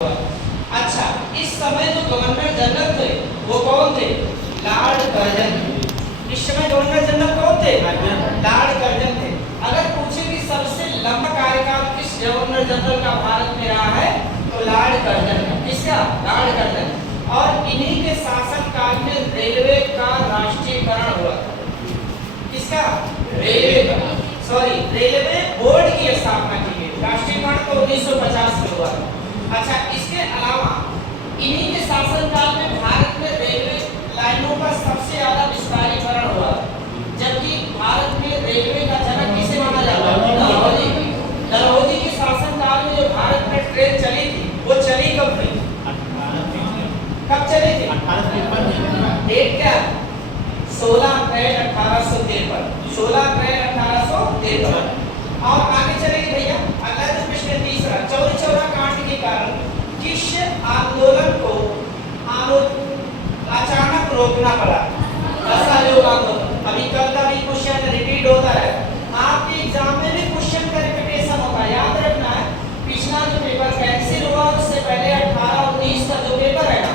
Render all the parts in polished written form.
अच्छा, इस समय जो गवर्नर जनरल थे वो कौन थे? Lord Curzon. इस समय गवर्नर जनरल कौन थे? लॉर्ड कर्जन थे। अगर पूछे कि सबसे लंबा कार्यकाल किस गवर्नर जनरल का भारत में रहा है तो लॉर्ड कर्जन का। किसका? Lord Curzon. और इन्हीं के शासन काल में रेलवे का राष्ट्रीयकरण हुआ था। किसका? रेलवे का, सॉरी रेलवे बोर्ड की स्थापना की गई। राष्ट्रीयकरण तो 1950 में हुआ था। अच्छा, इसके अलावा इन्हीं के शासनकाल में भारत में रेलवे लाइनों का सबसे ज्यादा विस्तारीकरण हुआ, जबकि भारत में रेलवे का जनक किसे माना जाता है? डलहौजी। डलहौजी के शासनकाल में जो भारत में ट्रेन चली थी वो चली कब थी? कब चली थी? 1853। डेट क्या? 16 अप्रैल 1853। 16 अप्रैल 1853। और आगे चलेंगे भैया। अगला जो प्रश्न है तीसरा, चौरी चौरा कांड के कारण किस आंदोलन को अचानक रोकना पड़ा? असहयोग आंदोलन। अभी कल का भी क्वेश्चन रिपीट होता है, आपके एग्जाम में भी क्वेश्चन का रिपीटेशन होता है, याद रखना है। पिछला जो पेपर कैंसिल हुआ उससे पहले 18-19 का जो पेपर है ना,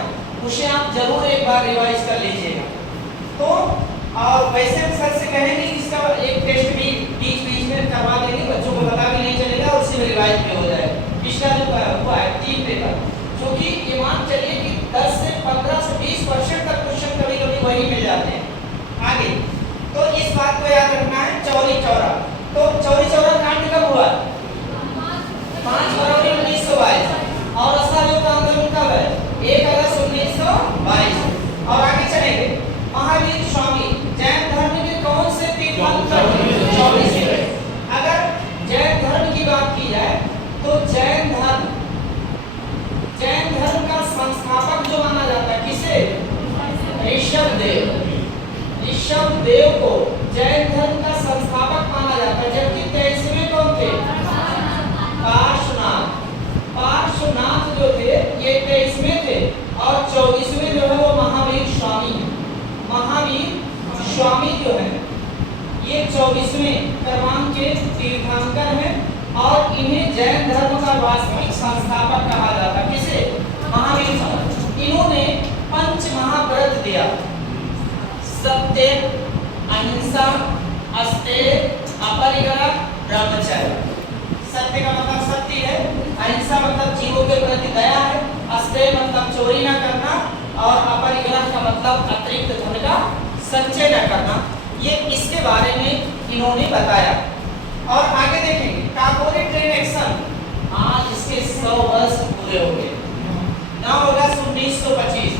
उसे आप जरूर एक बार रिवाइज कर लीजिएगा। तो और वैसे हम सर से कहेंगे इसका एक टेस्ट भी बीच में करवा देंगे, बच्चों को पता भी नहीं चलेगा और उसी में रिवाइज भी हो जाएगा। पिछला जो हुआ है 3 पेपर, क्योंकि ये मान चलिए कि 10 से 15 से 20% तक क्वेश्चन कभी कभी वही मिल जाते हैं आगे। तो इस बात को याद रखना है। चौरी चौरा, तो चौरी चौरा कांड कब हुआ? 5 फरवरी 1922। और असहयोग आंदोलन कब है? 1 अगस्त 1922। और आगे चलेंगे। महावीर स्वामी जैन धर्म के कौन से तीर्थंकर? 24। अगर जैन धर्म की बात की जाए तो जैन धर्म का संस्थापक जो माना जाता है किसे? ऋषभदेव। ऋषभदेव को जैन धर्म का संस्थापक माना जाता है। जबकि 23वें कौन थे? पार्श्वनाथ। पार्श्वनाथ जो थे ये 23वें थे और 24वें जो है वो महावीर स्वामी है। महावीर स्वामी जो है ये 24वें क्रमांक के तीर्थंकर हैं और इन्हें जैन धर्म का वास्तविक संस्थापक कहा जाता है। किसे? महावीर स्वामी। इन्होंने पंच महाव्रत दिया, सत्य, अहिंसा, अस्तेय, अपरिग्रह, ब्रह्मचर्य। सत्य का मतलब सत्य है, अहिंसा मतलब जीवों के प्रति दया है, अस्तेय मतलब चोरी न करना और अपरिग्रह का मतलब अतिरिक्त धन का संचय न करना। ये इसके बारे में इन्होंने बताया। और आगे देखेंगे काकोरी ट्रेन एक्शन, आज इसके 100 वर्ष पूरे हो गए। 9 अगस्त 1925।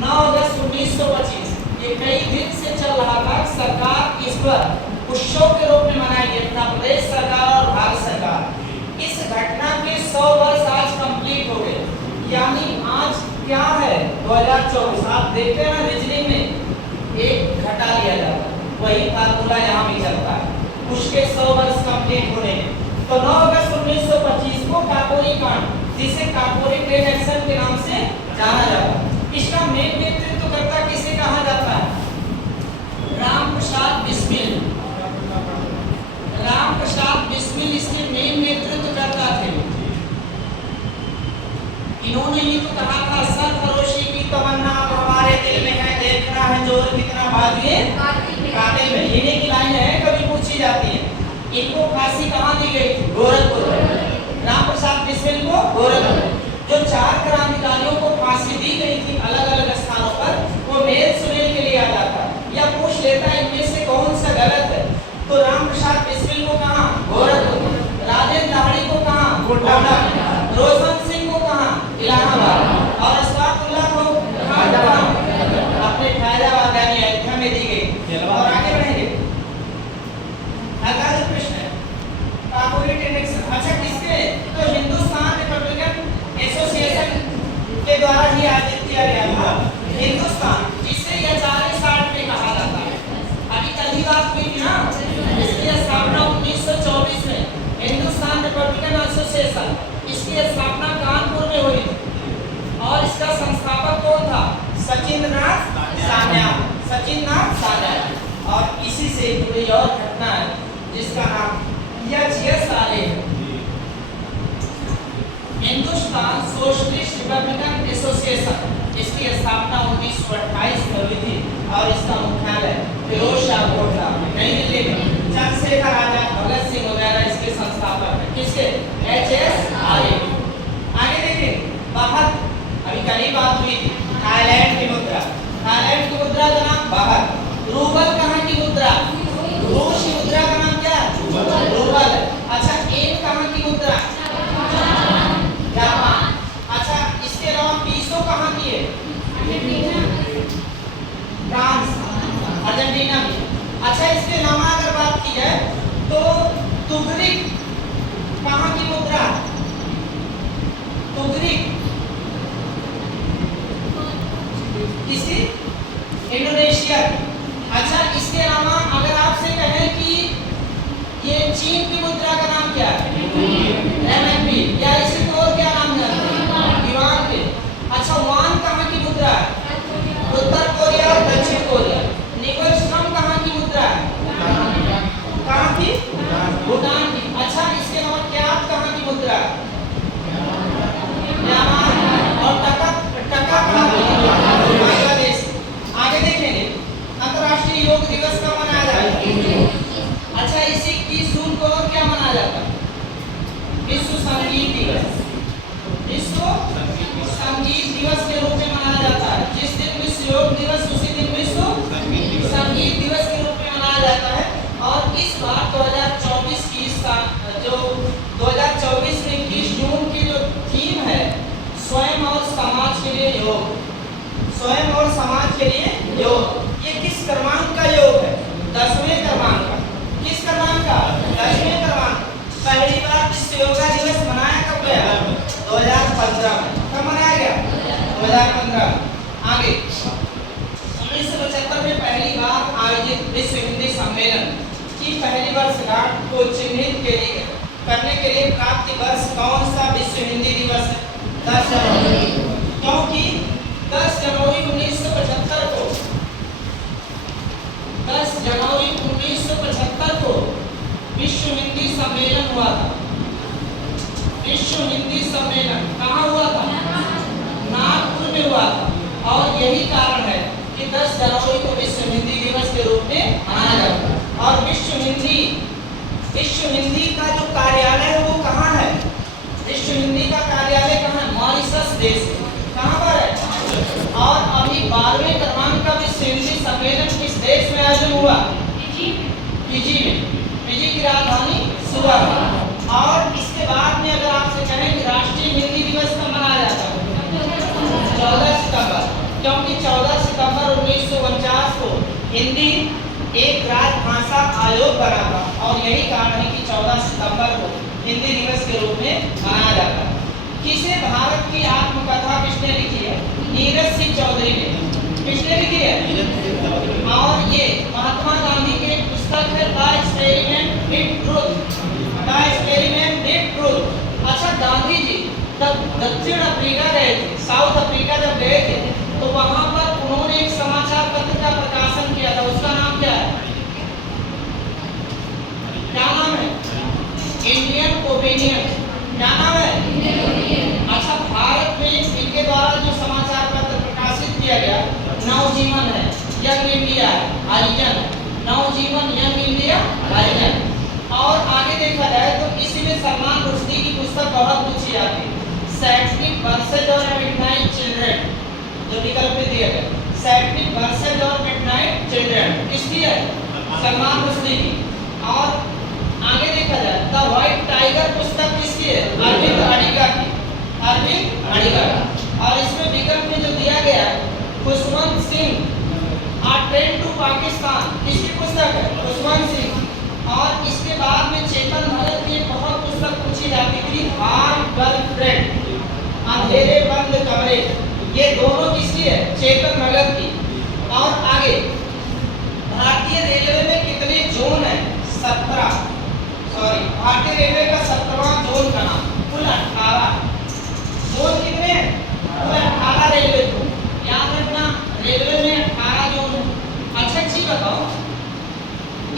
9 अगस्त 1925 ये कई दिन से चल रहा था। सरकार इस पर उत्सव के रूप में मनाई गई था, प्रदेश सरकार और भारत सरकार। इस घटना के 100 वर्ष आज कंप्लीट हो गए, यानी आज क्या है 2024। आप देखते हैं ना रीजनिंग में एक घटा लिया जाता है, वही फार्मूला यहाँ भी चलता है। उसके 100 वर्ष कंप्लीट होने तो 9 अगस्त 1925 को काकोरी कांड, जिसे काकोरी ट्रेन एक्शन के नाम से जाना जाता है, इसका मेन नेतृत्व करता किसे कहा जाता है? राम प्रसाद बिस्मिल। राम प्रसाद बिस्मिल इसके मेन नेतृत्व करता थे। इन्होंने ही तो कहा था सरफरोशी की तमन्ना हमारे दिल में है, देखना है जोर कितना बाजुए कातिल में। इन्हीं की लाइन है, कभी पूछी जाती है। इनको फांसी कहाँ दी गई थी? गोरखपुर। राम प्रसाद बिस्मिल को गोरखपुर। जो 4 क्रांतिकारियों को फांसी दी गई थी अलग अलग स्थानों पर, वो मेल सुमेल के लिए आ जाता या पूछ लेता है इनमें से कौन सा गलत है, तो राम प्रसाद बिस्मिल को कहाँ? गोरखपुर। राजेंद्र लाहिड़ी को कहाँ? गोंडा। रोशन सिंह को कहाँ? इलाहाबाद। और अशफाकुल्लाह को कहाँ? अपने फैजाबाद यानी अयोध्या में दी गई। और आगे बढ़ेंगे। अगला जो प्रश्न है काकोरी ट्रेन एक्शन। अच्छा, किसके? तो हिंदुस्तान रिपब्लिकन एसोसिएशन के द्वारा ही आयोजित किया गया था। हिंदुस्तान, जिसे HRA 60 में कहा जाता है। अभी कल ही बात हुई थी ना, इसकी स्थापना 1924 में हिंदुस्तान रिपब्लिकन एसोसिएशन, इसकी स्थापना कानपुर में हुई थी। और इसका संस्थापक कौन था? सचिंद्रनाथ सान्याल। सचिंद्रनाथ सान्याल। और इसी से जुड़ी और घटना है जिसका नाम यह 6 साल है। हिंदुस्तान सोशलिस्ट रिपब्लिकन एसोसिएशन, इसकी स्थापना 1928 में हुई थी और इसका मुख्यालय फिरोजशाह कोटला नई दिल्ली में। चंद्रशेखर आजाद, भगत सिंह वगैरह इसके संस्थापक हैं। किसके? HSRA। आगे देखिए, बाहर अभी कल ही बात हुई थी, थाईलैंड की मुद्रा। थाईलैंड की मुद्रा का नाम बाहर। रूबल कहाँ की मुद्रा? रूस की मुद्रा का नाम क्या? रूबल। अच्छा, एक कहाँ की मुद्रा? जापान। अच्छा, इसके अलावा पीसो कहाँ की है? फ्रांस, अर्जेंटीना में। अच्छा, इसके अलावा अगर बात की जाए तो तुगरिक कहाँ की मुद्रा? तुगरिक किसी? इंडोनेशिया। अच्छा, इसके अलावा अगर आपसे कहें कि ये चीन की मुद्रा का नाम क्या है? RMB, या इसे तो और क्या नाम जानते हैं? युआन के। अच्छा, वान कहाँ की मुद्रा है? उत्तर कोरिया और दक्षिण कोरिया। निगोश्रम कहाँ की मुद्रा है? कहाँ की? भूटान की। अच्छा, इसके अलावा क्यात कहाँ की मुद्रा है? म्यांमार। और टका कहाँ की? बांग्लादेश। आगे देखेंगे, अंतर्राष्ट्रीय योग दिवस कब मनाया जाता है? अच्छा, इसी 21 जून को और क्या मनाया जाता है? विश्व संगीत दिवस। विश्व संगीत दिवस के रूप में मनाया जाता है। जिस दिन विश्व योग दिवस, उसी दिन विश्व संगीत दिवस के रूप में मनाया जाता है। और इस बार 2024 की जो 2024 में 21 जून की जो थीम है, स्वयं और समाज के लिए योग। स्वयं और समाज के लिए योग। ये किस क्रमांक का योग है? 10वें क्रमांक का। किस क्रमांक का? 10वें क्रमांक। पहली बार विश्व योगा दिवस मनाया कब गया? 2015 में। कब मनाया गया? 2015। आगे 1975 में पहली बार आयोजित विश्व हिंदी सम्मेलन की पहली वर्षगांठ को चिन्हित करने के लिए प्राप्ति वर्ष कौन सा विश्व हिंदी दिवस है? 10 जनवरी। क्योंकि 10 जनवरी 1975 को 10 जनवरी 1975 को विश्व हिंदी सम्मेलन हुआ था। विश्व हिंदी सम्मेलन कहाँ हुआ था? नागपुर में हुआ था। और यही कारण है कि 10 जनवरी को विश्व हिंदी दिवस के रूप में मनाया जाता है। और विश्व हिंदी का जो कार्यालय है वो कहाँ है? विश्व हिंदी का कार्यालय कहाँ है? मॉरिशस देश में। कहाँ पर है? और अभी 12वें क्रमांक का विश्व हिंदी सम्मेलन किस देश में आयोजन हुआ? फिजी में। फिजी की राजधानी सुवा। और इसके बाद में अगर आपसे कहें कि राष्ट्रीय हिंदी दिवस कब मनाया जाता है? 14 सितंबर। क्योंकि 14 सितंबर 1949 को हिंदी एक राजभाषा आयोग बना था। और यही कारण है कि 14 सितंबर को हिंदी दिवस के रूप में मनाया जाता है। किसे भारत की आत्मकथा किसने लिखी है? नीरज सिंह चौधरी ने। किसने लिखी है? और ये महात्मा गांधी की एक पुस्तक है, the experiment with truth. The experiment with truth. अच्छा, गांधी जी तब दक्षिण अफ्रीका गए थे, साउथ अफ्रीका जब गए थे तो वहां पर उन्होंने एक समाचार पत्र का प्रकाशन किया था। उसका नाम क्या है? क्या नाम है? Indian opinion. क्या नाम है? अच्छा, भारत में इनके द्वारा जो समाचार पत्र प्रकाशित किया गया, नवजीवन है, यंग इंडिया हरिजन, नवजीवन यंग इंडिया हरिजन। और आगे देखा जाए तो इसी में सलमान रुश्दी की पुस्तक बहुत पूछी जाती है, सैटनिक वर्सेज और मिडनाइट चिल्ड्रन, जो विकल्प में दिया गया, सैटनिक वर्सेज और मिडनाइट चिल्ड्रन किसकी है? सलमान रुश्दी की। और आगे देखा जाए द व्हाइट टाइगर पुस्तक किसकी है? अरविंद अडिगा की। अरविंद अडिगा। और इसमें विकल्प में जो दिया गया है, खुशवंत सिंह आ ट्रेन टू पाकिस्तान, किसकी पुस्तक है? खुशवंत सिंह। और इसके बाद में चेतन भगत की एक बहुत पुस्तक पूछी जाती थी, हार्ट गर्लफ्रेंड, अंधेरे बंद कमरे। ये दोनों किसकी है? चेतन भगत की। और आगे भारतीय रेलवे में कितने जोन है? 17। भारतीय रेलवे का 17वां जोन का नाम, कुल 18 जोन कितने हैं? कुल 18 रेलवे जोन। याद रखना, रेलवे में 18 जोन है। अच्छा जी बताओ,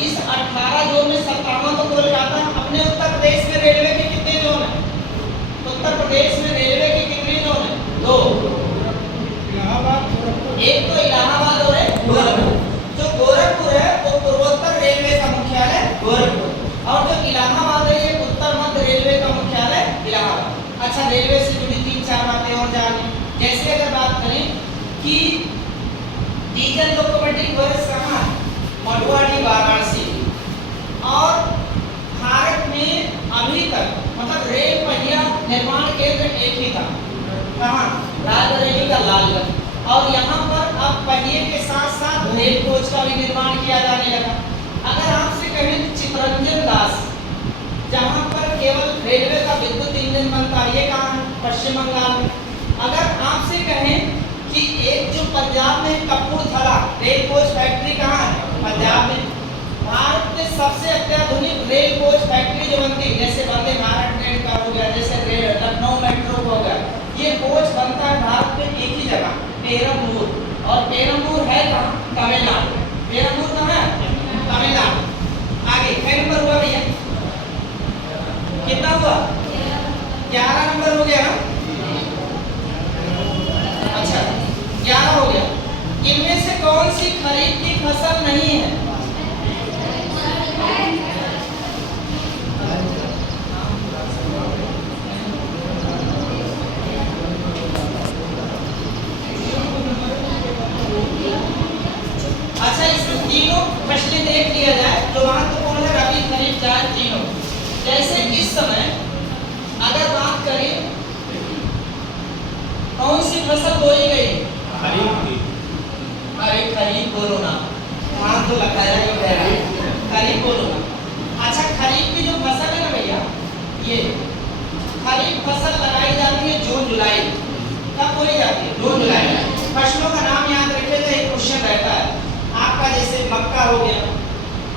इस 18 जोन में 17वां तो कोलकाता। अपने उत्तर प्रदेश में रेलवे के कितने जोन है? उत्तर प्रदेश में अच्छा रेलवे से जुड़ी 3-4 बातें और जान लें। जैसे अगर बात करें कि डीजल लोकोमोटिव वर्ष कहाँ है, मडुआडी वाराणसी। और भारत में अभी तक मतलब रेल पहिया निर्माण केंद्र एक ही था, कहाँ, रायबरेली का लालगंज। और यहाँ पर अब पहिए के साथ साथ रेल कोच का भी निर्माण किया जाने लगा। अगर आपसे कहें चितरंजन दास, जहाँ पर केवल रेलवे का विद्युत इंजन बनता है, ये कहाँ है, पश्चिम बंगाल में। अगर आपसे कहें कि एक जो पंजाब में कपूरथला रेल कोच फैक्ट्री कहाँ है, पंजाब में। भारत में सबसे अत्याधुनिक रेल कोच फैक्ट्री जो बनती है, जैसे वंदे भारत ट्रेन का हो गया, जैसे लखनऊ मेट्रो हो गया, ये कोच बनता है भारत में एक ही जगह, पेरम्बूर। और पेरम्बूर है कहाँ, तमिलनाडु। पेरम्बूर कहाँ है, तमिलनाडु। आगे कई नंबर हुआ भैया, कितना हुआ, 11 नंबर हो गया ना। अच्छा 11 हो गया। इनमें से कौन सी खरीफ की फसल नहीं है, अच्छा इस तीनों फसलें देख लिया जाए जो महत्वपूर्ण है, रबी खरीफ जायद तीनों। जैसे इस समय अगर बात करें कौन सी फसल बोई गई, खरीफ की। अरे खरीफ बोलो ना, वहां तो लगाया जो है, खरीफ बोलो ना। अच्छा खरीफ की जो फसल है ना भैया, ये खरीफ फसल लगाई जाती है जून जुलाई। कब बोई जाती है, जून जुलाई। फसलों का नाम याद रखिएगा, एक क्वेश्चन रहता है आपका, जैसे मक्का हो गया,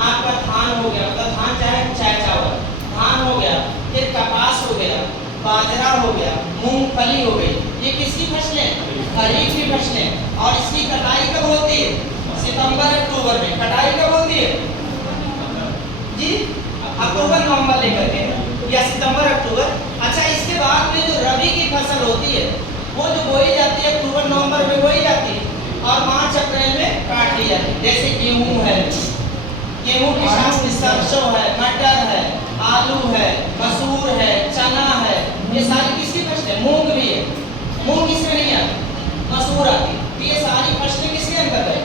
आपका धान हो गया, मतलब धान चाहे चावल, धान हो गया, फिर कपास हो गया, बाजरा हो गया, मूंगफली हो गई, ये किसकी फसलें, खरीफ की फसलें। और इसकी कटाई कब होती है, सितंबर अक्टूबर में। कटाई कब होती है जी, अक्टूबर नवंबर लेकर के, या सितंबर अक्टूबर। अच्छा इसके बाद में जो रबी की फसल होती है वो जो बोई जाती है अक्टूबर नवंबर में बोई जाती है और मार्च अप्रैल में काट ली जाती है। जैसे गेहूं है, गेहूं के साथ सरसों है, मटर है, आलू है, मसूर है, चना है, ये सारी किसकी फसलें, मूंग भी है, मूंग इसमें नहीं आती, मसूर आती, तो ये सारी फसलें किसके अंदर है,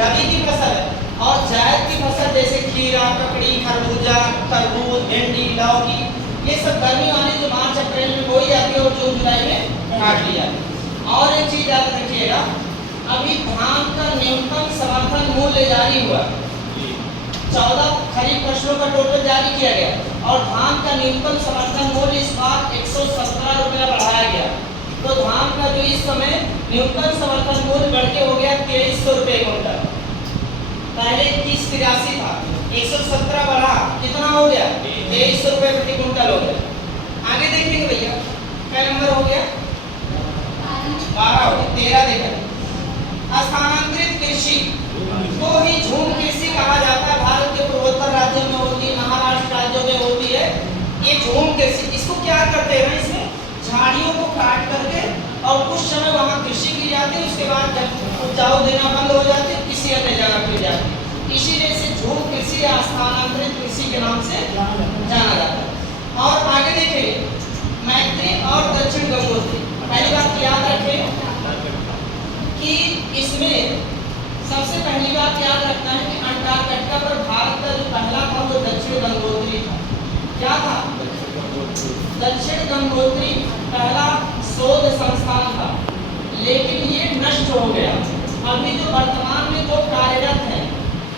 रबी की फसल है। और जायद की फसल जैसे खीरा, ककड़ी, खरबूजा, तरबूज, भिंडी, लौकी, ये सब गर्मी वाली जो मार्च अप्रैल में बोई जाती है और जून जुलाई में काट ली जाती है। और एक चीज याद रखिएगा, अभी धान का न्यूनतम समर्थन मूल्य जारी हुआ, 14 खरीफ फसलों का टोटल जारी किया गया और धान का न्यूनतम समर्थन मूल्य इस बार 117 रुपया बढ़ाया गया। तो धान का जो इस समय न्यूनतम समर्थन मूल्य बढ़ के हो गया 2300 रुपये क्विंटल। पहले 3083 था, 117 बढ़ा, कितना हो गया, 2300 रुपये प्रति क्विंटल हो गया। आगे देखेंगे भैया, क्या नंबर हो गया, 12 हो गया, 13 देखा। स्थानांतरित कृषि को ही झूम कृषि कहा जाता है। भारत के पूर्वोत्तर राज्यों में होती है, महाराष्ट्र राज्यों में होती है ये झूम कृषि। इसको क्या करते हैं, इसमें झाड़ियों को काट करके और कुछ समय वहाँ कृषि की जाती है, उसके बाद जब उपजाऊ देना बंद हो जाती है किसी अन्य जगह की जाती है। इसीलिए इसे झूम कृषि या स्थानांतरित कृषि के नाम से जाना जाता है। और आगे देखिए मैत्री और दक्षिण गंगोत्री, पहली बात याद रखें कि इसमें सबसे पहली बात याद रखना है कि अंटार्कटिका पर भारत का जो पहला था वो दक्षिण गंगोत्री था। क्या था, दक्षिण गंगोत्री पहला शोध संस्थान था, लेकिन ये नष्ट हो गया। अभी जो वर्तमान में दो कार्यरत हैं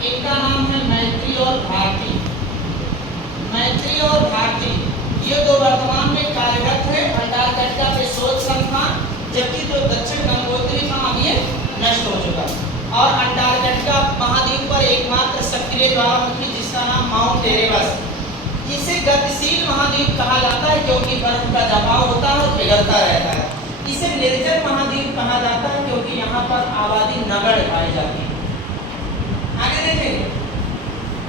इनका नाम है मैत्री और भारती। मैत्री और भारती ये दो वर्तमान में कार्यरत है अंटार्कटिका पे शोध संस्थान, जबकि जो दक्षिण गंगोत्री था अब ये नष्ट हो चुका। और अंटार्कटिका महाद्वीप पर एकमात्र सक्रिय ज्वालामुखी जिसका नाम माउंट एरेबस, जिसे गतिशील महाद्वीप कहा जाता है क्योंकि बर्फ का जमाव होता है और पिघलता रहता है। इसे निर्जन महाद्वीप कहा जाता है क्योंकि यहाँ पर आबादी नगण्य पाई जाती है। आगे देखेंगे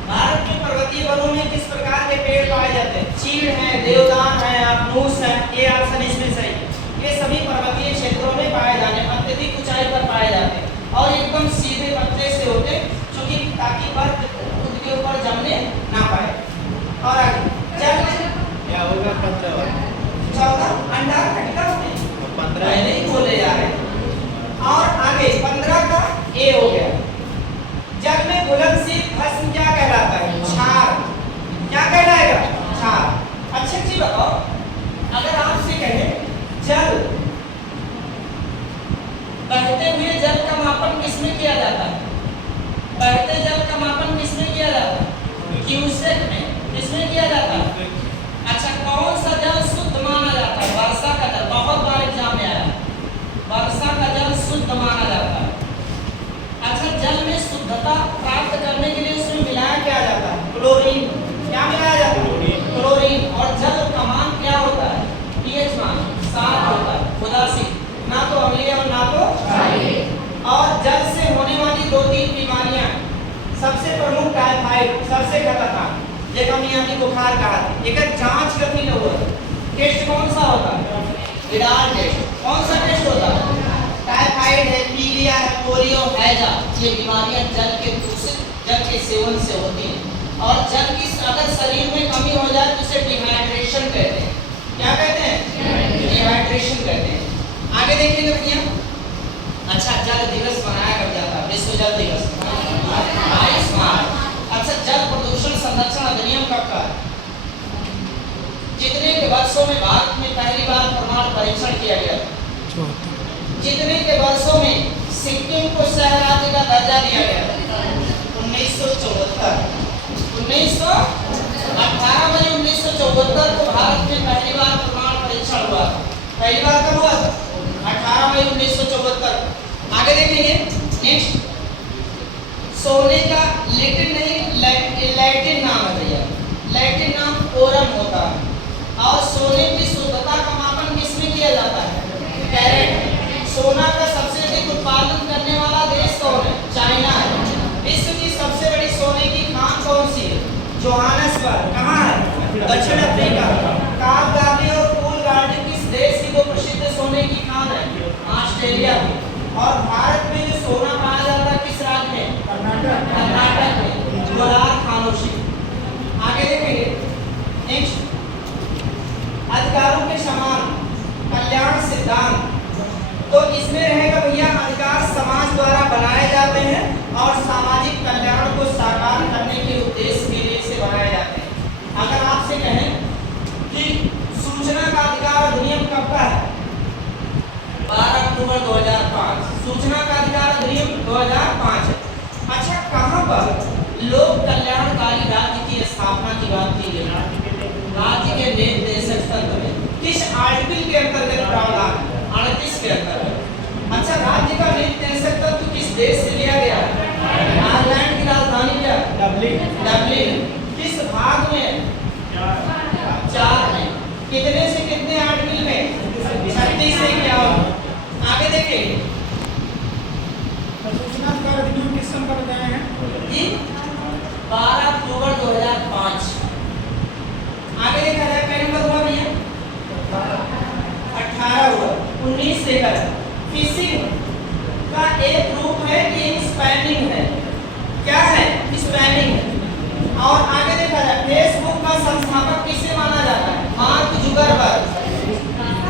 भारत के पर्वतीय वनों में किस प्रकार के पेड़ पाए जाते हैं, चीड़ है, देवदार है, अबनूस है, ये ऑप्शन इसमें सही है। ये सभी पर्वतीय क्षेत्रों में पाए जाते हैं, अत्यधिक ऊंचाई पर पाए जाते हैं और एकदम सीधे पत्ते से होते हैं क्योंकि ताकि बर्फ खुद के ऊपर जमने ना पाए। और आगे क्या होगा 14 अंडा सबसे खतरनाक देखो मियाँ बुखार कहा एक जांच कथी न हुआ टेस्ट कौन सा होता है विडाल टेस्ट कौन सा टेस्ट होता है टाइफाइड है पीलिया है पोलियो हैजा ये बीमारियां जल के दूषित जल के सेवन से होती हैं और जल की अगर शरीर में कमी हो जाए तो उसे डिहाइड्रेशन कहते हैं क्या कहते हैं डिहाइड्रेशन कहते हैं आगे देखेंगे भैया अच्छा जल दिवस मनाया कब जाता है विश्व जल दिवस 22 मार्च अच्छा जल प्रदूषण संरक्षण अधिनियम कब का जितने के वर्षों में भारत में पहली बार प्रमाण परीक्षण किया गया जितने के वर्षों में सिक्किम को शहर राज्य का दर्जा दिया गया 1974 18 मई 1974 को भारत में पहली बार प्रमाण परीक्षण हुआ पहली बार कब हुआ था 18 मई 1974 आगे देखेंगे नेक्स्ट सोने का लैटिन नहीं लैटिन नाम है भैया लैटिन नाम ओरम होता है और सोने की शुद्धता का मापन किसमें किया जाता है कैरेट सोना का सबसे अधिक उत्पादन करने वाला देश कौन है चाइना है विश्व की सबसे बड़ी सोने की खान कौन सी है जोहानसबर्ग कहाँ है दक्षिण अफ्रीका काब गार्डी और पूल गार्डी किस देश की वो प्रसिद्ध सोने की खान है ऑस्ट्रेलिया की और भारत में जो सोना पाया जाता है किस राज्य में कर्नाटक में जोलार खानोशी आगे देखेंगे नेक्स्ट अधिकारों के समान कल्याण सिद्धांत तो इसमें रहेगा भैया अधिकार समाज द्वारा बनाए जाते हैं और सामाजिक कल्याण को साकार करने के उद्देश्य के लिए इसे बनाए जाते हैं अगर आपसे कहें कि सूचना का अधिकार अधिनियम कब का है 12 अक्टूबर 2005 सूचना का अधिकार अधिनियम 2005 है अच्छा कहां पर लोक कल्याणकारी राज्य की स्थापना की बात की गई राज्य के निर्देशक तंत्र में किस आर्टिकल के अंतर्गत प्रावधान 38 के अंतर्गत अच्छा राज्य का निर्देशक तंत्र किस देश से लिया गया आयरलैंड की राजधानी क्या डबलिन किस भाग में 4 में कितने से कितने आर्टिकल में 36 से 51 आगे देखेंगे सूचना अधिकार अधिनियम किस सन का बताया है जी 12 अक्टूबर 2005 आगे देखा जाए पहले नंबर हुआ भैया 18 हुआ 19 से कर फिशिंग का एक रूप है कि स्पैमिंग है क्या है स्पैमिंग और आगे देखा जाए फेसबुक का संस्थापक किसे माना जाता है मार्क जुकरबर्ग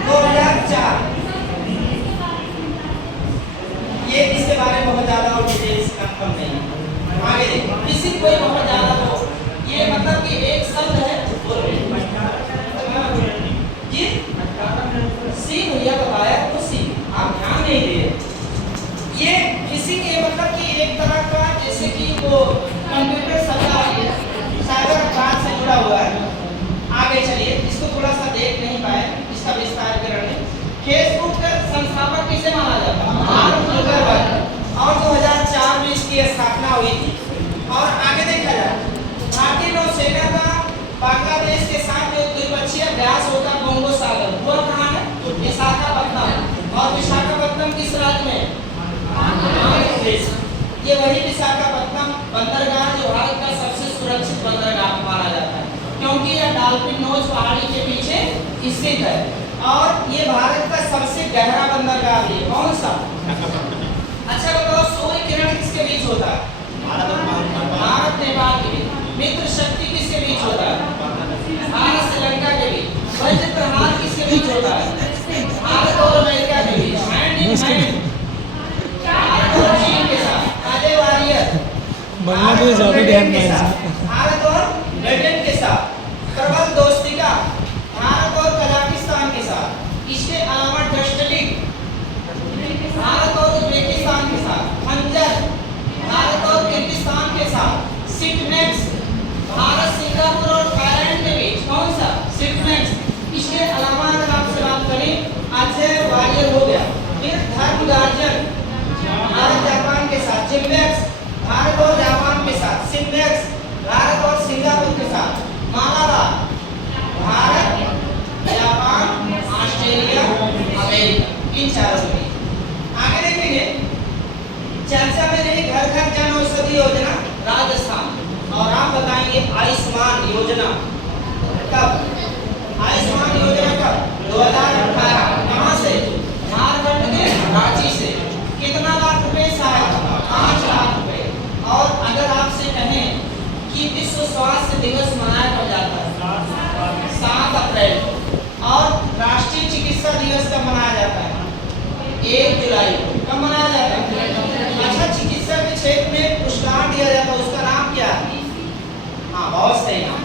2004 ये इसके बारे में बहुत ज्यादा और डिटेल्स कंफर्म नहीं आगे देखो किसी कोई बहुत ज्यादा हो ये मतलब कि एक शब्द है जी सी भैया बताया तो सी आप ध्यान नहीं दिए ये फिशिंग ये मतलब कि एक तरह का जैसे कि वो कंप्यूटर साइबर अपराध से जुड़ा हुआ है आगे चलिए इसको थोड़ा सा देख नहीं पाए इसका विस्तार करेंगे फेसबुक का संस्थापक किसे माना जाता है मार्क जुकरबर्ग और 2004 में इसकी स्थापना हुई थी और आगे देखा जाए भारतीय नौसेना का बांग्लादेश के साथ जो द्विपक्षीय अभ्यास होता है बंगो सागर वो कहाँ है विशाखापट्टनम और विशाखापट्टनम किस राज्य में आंध्र प्रदेश ये वही विशाखापट्टनम बंदरगाह जो भारत का सबसे सुरक्षित बंदरगाह माना जाता है क्योंकि यह डॉल्फिन नोज पहाड़ी के पीछे स्थित है और ये भारत का सबसे गहरा बंदरगाह है कौन सा अच्छा बताओ सूर्य किरण किसके बीच होता है भारत नेपाल के बीच मित्र शक्ति किसके बीच होता है भारत श्रीलंका के बीच वज्र प्रहार किसके बीच होता है भारत और अमेरिका के बीच हैंड इन हैंड भारत और चीन के साथ काले वॉरियर बांग्लादेश ज्यादा ध्यान में भारत और ब्रिटेन के साथ प्रबल दोस्ती का भारत और कजाकिस्तान के साथ इसके अलावा डस्टलिंग भारत और उज्बेकिस्तान के साथ खंजर भारत और किर्गिस्तान के साथ सिटमैक्स भारत सिंगापुर और थाईलैंड के बीच कौन सा सिटमैक्स इसके अलावा अगर आपसे बात करें अजय वारियर हो गया फिर धर्म गार्जियन भारत जापान के साथ जिम्बैक्स भारत और जापान के साथ सिम्बैक्स भारत और सिंगापुर के साथ Malabar Bharat Japan Australia America इन चारों के आगे देखेंगे चर्चा में रही घर घर जन औषधि योजना राजस्थान और आप बताएंगे आयुष्मान योजना कब, आयुष्मान योजना कब, 2018। कहाँ से? झारखंड के रांची से। कितना लाख रुपए से आया? 5 लाख रुपए। और अगर आपसे कहें कि विश्व स्वास्थ्य दिवस मनाया कब जाता है? 7 अप्रैल को। और राष्ट्रीय चिकित्सा दिवस कब मनाया जाता है? 1 जुलाई को। कब मनाया जाता है? अच्छा, चिकित्सा के क्षेत्र में पुरस्कार दिया जाता है, उसका नाम क्या है? हाँ, बहुत सही नाम,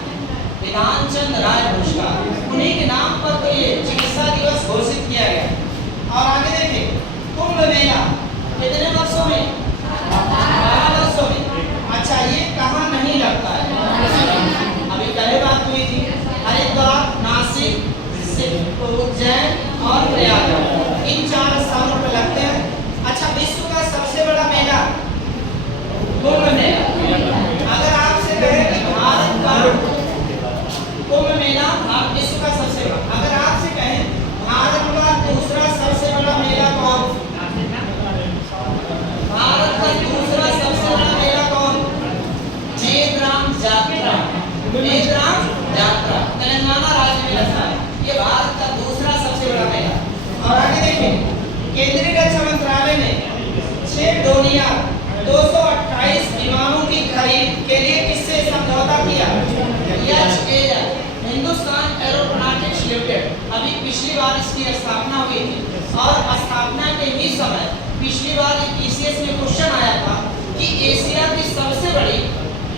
विधानचंद राय पुरस्कार। उन्हीं के नाम पर तो ये चिकित्सा दिवस घोषित किया गया। और आगे देखिए, कुंभ मेला कितने वर्षों में? 12 वर्षों में। अच्छा, ये कहाँ नहीं लगता है? अभी कल बात हुई थी, हरिद्वार, नासिक, उज्जैन और प्रयागराज, इन 4 स्थानों पर लगते हैं। अच्छा, विश्व का सबसे बड़ा मेला कुंभ मेला। अगर आपसे कहें कि भारत का कुंभ मेला विश्व का सबसे बड़ा, अगर आपसे कहें भारत का दूसरा सबसे बड़ा मेला कौन? भारत का दूसरा सबसे बड़ा मेला कौन? मेघराम जात्रा। मेघराम जात्रा तेलंगाना राज्य में लगता है। ये भारत का दूसरा सबसे बड़ा मेला। और आगे देखिए, केंद्रीय रक्षा मंत्रालय ने 6 डोनिया 228 विमानों की खरीद के लिए किससे समझौता किया? HAL, Hindustan aeronautics limited. अभी पिछली बार इसकी स्थापना हुई थी और स्थापना के ही समय पिछली बार पीसीएस में क्वेश्चन आया था कि एशिया की सबसे बड़ी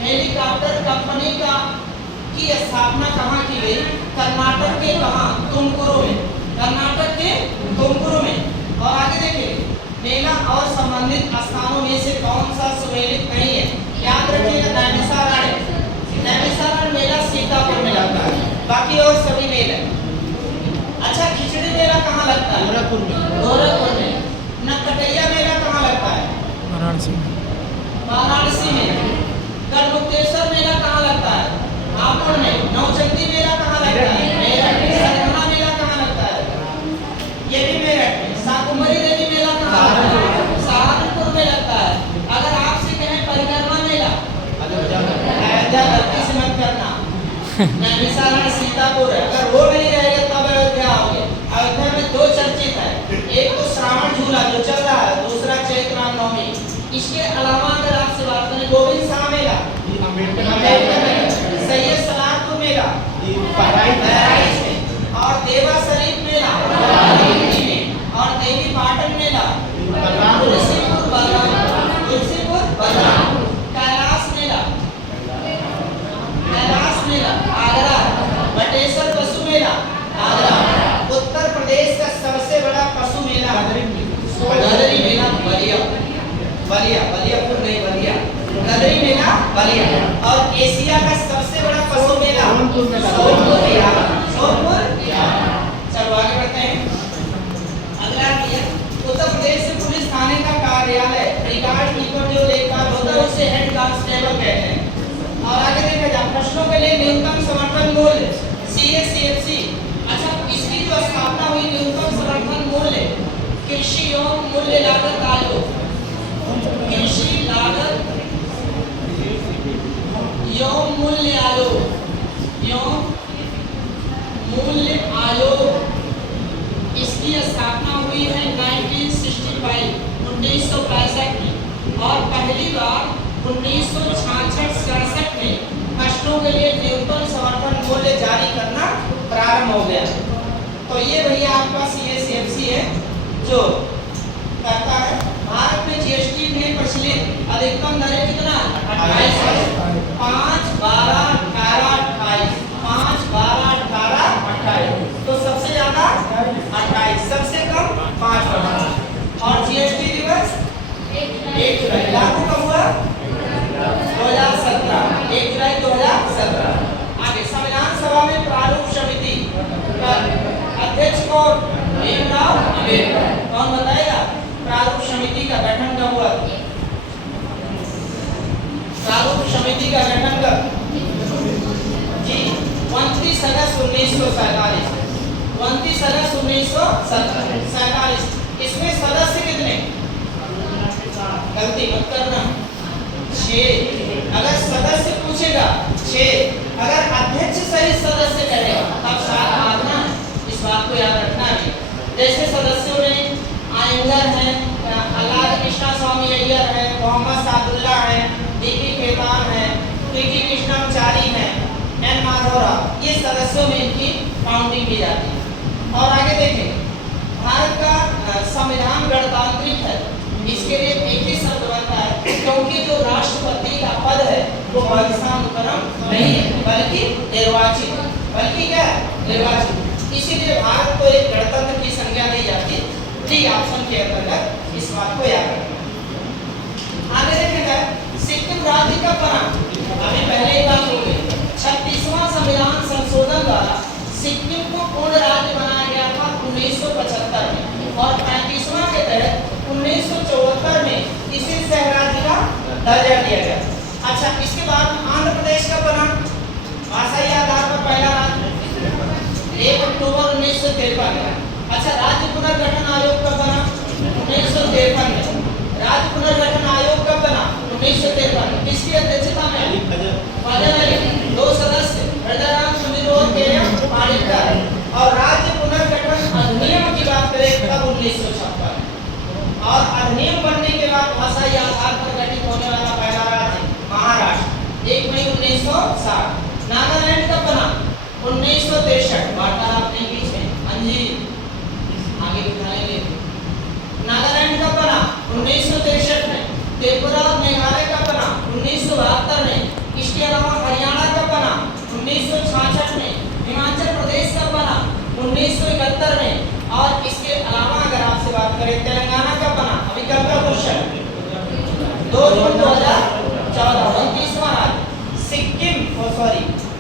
हेलीकॉप्टर कंपनी की स्थापना कहाँ की गई? कर्नाटक के कहाँ? तुमकुरु में। कर्नाटक के तुमकुरु में। और आगे देखिए, मेला और संबंधित स्थानों में से कौन सा सुमेलित नहीं है? याद रखिएगा, नैमिषारण्य। नैमिषारण्य मेला सीतापुर में लगता है, बाकी और सभी मेले। अच्छा, खिचड़ी मेला कहाँ लगता है? गोरखपुर में। गोरखपुर में। नकटैया मेला कहाँ लगता है? वाराणसी में। वाराणसी में। गढ़मुक्तेश्वर मेला कहाँ लगता है? हापुड़ में। नौचंदी मेला कहाँ लगता है? मेरठ में। सरगना मेला कहाँ लगता है? ये भी मेरठ में। शाकुंभरी देवी मेला कहाँ लगता है? सहारनपुर में लगता है। अगर आपसे कहें परिक्रमा मेला, अयोध्या गलती से मत करना, नैमिषारण्य सीतापुर है। अगर वो नहीं रहेगा तब अयोध्या आओगे। अयोध्या में 2 चर्चित है, एक तो श्रावण झूला जो चल रहा है, दूसरा चैत्र रामनवमी। इसके अलावा अगर आपसे बात करें, गोविंद शाह मेला, सैयद सलामपुर मेला, बहराइच में, और देवा शरीफ मेला में, और देवी पाटन मेला, तुलसीपुर बलराम, कैलाश मेला आगरा, बटेश्वर पशु मेला आगरा। उत्तर प्रदेश का सबसे बड़ा पशु मेला गदरी मेला बलियापुर नहीं, गदरी मेला बलिया। और एशिया का सबसे बड़ा पशु मेला सोनपुर। चलो आगे बढ़ते हैं। अगला उत्तर प्रदेश से पुलिस थाने का कार्यालय रिकॉर्ड कीपर जो लेखपाल होता है उसे हेड कांस्टेबल कहते हैं। और आगे देखा जाए, प्रश्नों के लिए न्यूनतम समर्थन मूल्य CACFC। अच्छा, इसकी जो स्थापना हुई, न्यूनतम समर्थन मूल्य कृषि एवं मूल्य लागत आयोग, कृषि लागत एवं मूल्य आयोग, इसकी स्थापना हुई है 1965 में और पहली बार 1966-67 में फसलों के लिए न्यूनतम समर्थन मूल्य जारी करना प्रारंभ हो गया। तो ये भैया आपका CACFC है जो करता है। भारत में GST में प्रचलित अधिकतम दरें कितना? 28 है। 5, 12, 18, 28। 5, 12, 18, 28। तो सबसे ज्यादा 28, सबसे कम 5%। और GST दिवस 1 जुलाई लागू कब हुआ? 2017, 1 जुलाई 2017। आगे, संविधान सभा में प्रारूप समिति का अध्यक्ष कौन? भीमराव अम्बेडकर। कौन बताएगा? प्रारूप समिति का गठन कब हुआ? प्रारूप समिति का गठन कब? जी, 29 अगस्त 1947। 29 अगस्त 1947। इसमें सदस्य कितने? गलती मत करना, 6। अगर सदस्य पूछेगा 6। अगर अध्यक्ष सहित सदस्य करेगा तब 7 भागना। इस बात को याद रखना है। जैसे सदस्यों में आयंगर है, अल्लाह कृष्णा स्वामी अय्यर है, मोहम्मद सादुल्ला है, डीपी खेतान है, पीटी कृष्णाचारी है, एन माधवराव, ये सदस्यों में इनकी काउंटिंग की जाती है। और आगे देखें, भारत का संविधान गणतांत्रिक है। इसके लिए एक ही शब्द बनता है, क्योंकि जो राष्ट्रपति का पद है वो वंशानुक्रम नहीं है, बल्कि निर्वाचित, बल्कि क्या है, निर्वाचित। इसीलिए भारत को एक गणतंत्र की संज्ञा दी जाती है। डी ऑप्शन के अंतर्गत इस बात को याद रखना। आगे देखेंगे सिक्किम राज्य का बना, अभी पहले ही बात हो गई। 36वां संविधान संशोधन द्वारा सिक्किम को पूर्ण राज्य बनाया गया था 1975 में, और 35वां के तहत 1974 में इसे शहर राज्य का दर्जा दिया गया। अच्छा, इसके बाद आंध्र प्रदेश का बना भाषाई आधार पर पहला राज्य 1 अक्टूबर 1953 में। अच्छा, राज्य पुनर्गठन आयोग कब बना? 1953 में। राज्य पुनर्गठन आयोग कब बना? 1953 में। किसकी अध्यक्षता में? फजल अली। 2 सदस्य हृदयराम सुमिरोध के पारिकर। और राज्य पुनर्गठन अधिनियम की बात करें तब 1956। और अधिनियम बनने के बाद भाषाई आधार पर गठित होने वाला पहला राज्य महाराष्ट्र 1 मई 1960। नागालैंड कब बना? 1963। वार्तालाप नहीं बीच में अंजीर आगे दिखाएंगे। नागालैंड का बना 1963 में। त्रिपुरा और मेघालय का बना 1972 में। इसके अलावा हरियाणा का बना 1966 में। हिमाचल प्रदेश का बना 1971 में। और इसके अलावा अगर आपसे बात करें तेलंगाना का बना, अभी कब का क्वेश्चन, 2 जून 2014। 29वां राज्य सिक्किम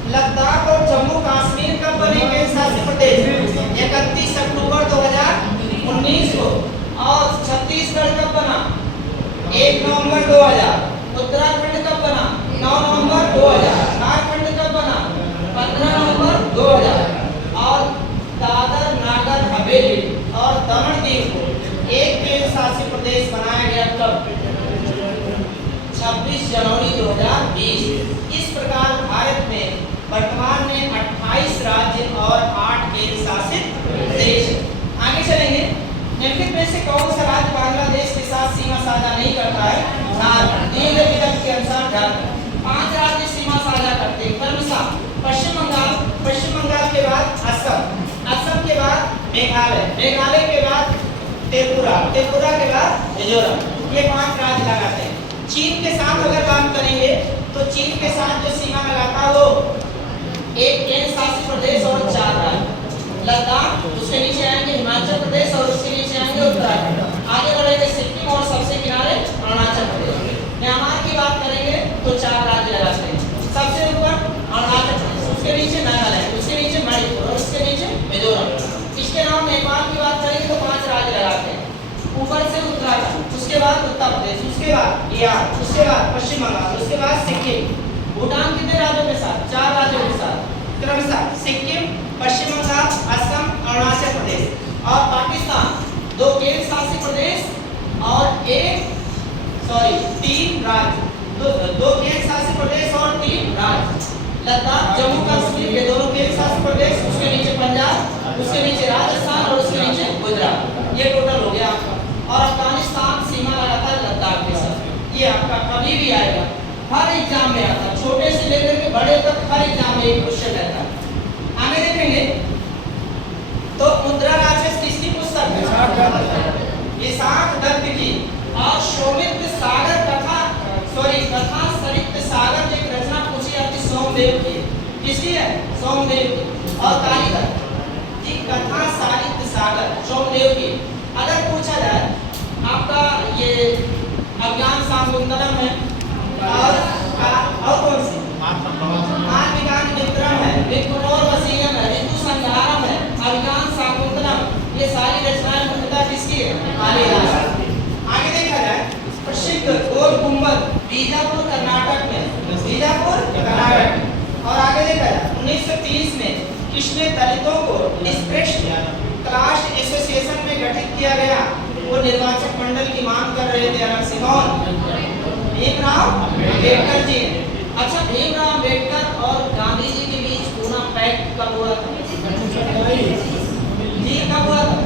लद्दाख और जम्मू कश्मीर कब बने केंद्र शासित प्रदेश? 31 अक्टूबर 2019 को। और छत्तीसगढ़ कब बना? 1 नवंबर 2000। उत्तराखंड कब बना? 9 नवंबर 2000। झारखंड कब बना? 15 नवंबर 2000। और दादर नागर हवेली और दमन दीव को एक केंद्र शासित प्रदेश बनाया गया कब? 26 जनवरी 2020। इस प्रकार भारत में वर्तमान में 28 राज्य और 8 केंद्र शासित प्रदेश। आगे चलेंगे। निम्नलिखित में से कौन सा राज्य बांग्लादेश के साथ सीमा साझा नहीं करता है? झारखंड। दिए गए विकल्प के अनुसार झारखंड। 5 राज्य सीमा साझा करते हैं क्रमशः पश्चिम बंगाल, पश्चिम बंगाल के बाद असम, असम के बाद मेघालय, मेघालय के बाद त्रिपुरा, त्रिपुरा के बाद मिजोरम। ये 5 राज्य लगाते हैं। चीन के साथ अगर बात करेंगे तो चीन के साथ जो सीमा लगाता है वो एक केंद्र शासित प्रदेश और 4 राज्य। लद्दाख, उसके नीचे आएंगे हिमाचल प्रदेश और उसके नीचे आएंगे उत्तराखंड। आगे बढ़ेंगे सिक्किम और सबसे किनारे अरुणाचल प्रदेश। म्यांमार की बात करेंगे तो 4 राज्य लगाते हैं। सबसे ऊपर अरुणाचल प्रदेश, उसके नीचे नागालैंड, उसके नीचे मणिपुर और उसके नीचे मिजोरम। इसके अलावा नेपाल की बात करेंगे तो 5 राज्य लगाते हैं। ऊपर से उत्तराखंड, उसके बाद उत्तर प्रदेश, उसके बाद बिहार, उसके बाद पश्चिम बंगाल, उसके बाद सिक्किम। भूटान कितने राज्यों के साथ? 4 राज्यों के साथ क्रमशः सिक्किम, पश्चिम बंगाल, असम, अरुणाचल प्रदेश। और पाकिस्तान 2 केंद्र शासित प्रदेश और 3 राज्य, 2 केंद्र शासित प्रदेश और 3 राज्य। लद्दाख, जम्मू कश्मीर ये दोनों केंद्र शासित प्रदेश, उसके नीचे पंजाब, उसके नीचे राजस्थान और उसके नीचे गुजरात। ये टोटल हो गया आपका। और अफगानिस्तान सीमा लगाता है लद्दाख के साथ। ये आपका कभी भी आएगा, हर एग्जाम में आता है, छोटे से लेकर के बड़े तक हर एग्जाम में एक क्वेश्चन रहता है। आगे देखेंगे तो मुद्रा राक्षस किसकी पुस्तक है? ये साख दत्त की। और सौमित्र सागर कथा सरित सागर की रचना पूछी जाती सोमदेव की। किसकी है? सोमदेव की। और कालिदास की कथा साहित्य सागर सोमदेव की। अगर पूछा जाए आपका ये अज्ञान शाकुंतलम है और कौन सी मालविकान मित्रम है, विक्रमोर वसीयम है, ऋतु संहारम है, अज्ञान शाकुंतलम, ये सारी रचनाएं मुख्यतः किसकी है? कालिदास। आगे देखा जाए प्रसिद्ध गोल गुंबद बीजापुर कर्नाटक में, बीजापुर कर्नाटक। और आगे देखा जाए 1930 में किसने दलितों को स्पृष्ट क्लास एसोसिएशन में गठित किया गया? वो निर्वाचक मंडल की मांग कर रहे थे अलग से। कौन? भीमराव अम्बेडकर जी हैं। अच्छा, भीमराव अम्बेडकर और गांधी जी के बीच पूना पैक्ट कब हुआ था? जी कब हुआ था?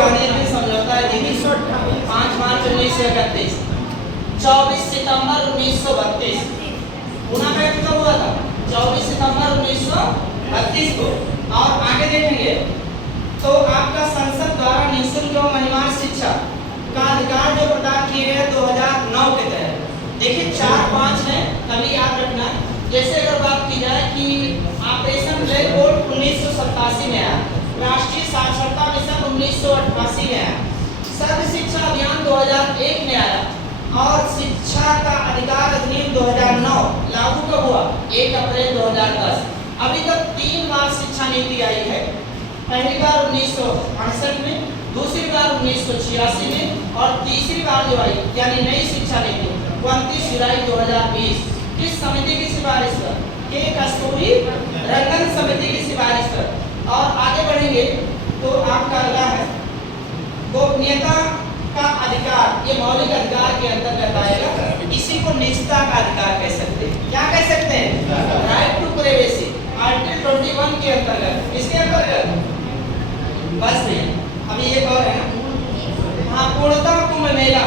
गांधी जी समझौता है 5 मार्च 1931, 24 सितंबर 1932। पूना पैक्ट कब हुआ था? 24 सितंबर 1932 को। और आगे देखेंगे तो आपका संसद द्वारा निःशुल्क एवं अनिवार्य शिक्षा का अधिकार जो प्रदान किए गए 2009 के तहत। देखिए 4-5 है, कभी याद रखना। जैसे अगर बात की जाए कि ऑपरेशन ब्लैक बोर्ड 1987 में आया, राष्ट्रीय साक्षरता मिशन 1988 में आया, सर्व शिक्षा अभियान 2001 में आया और शिक्षा का अधिकार अधिनियम 2009 लागू कब हुआ? 1 अप्रैल 2010। अभी तक 3 बार शिक्षा नीति आई है। पहली बार 1968 में, दूसरी बार 1986 में और तीसरी बार जो आई यानी नई शिक्षा नीति 29 जुलाई 2020 किस समिति की सिफारिश पर? के कस्तूरी रंगन समिति की सिफारिश पर। और आगे बढ़ेंगे तो आपका अगला है गोपनीयता का अधिकार। ये मौलिक अधिकार के अंतर्गत आएगा। इसी को निजता का अधिकार कह सकते हैं। क्या कह सकते हैं? राइट टू प्राइवेसी, आर्टिकल 21 के अंतर्गत। इसके अंतर्गत बस नहीं, अभी एक और है ना, हाँ, पूर्णतः कुंभ मेला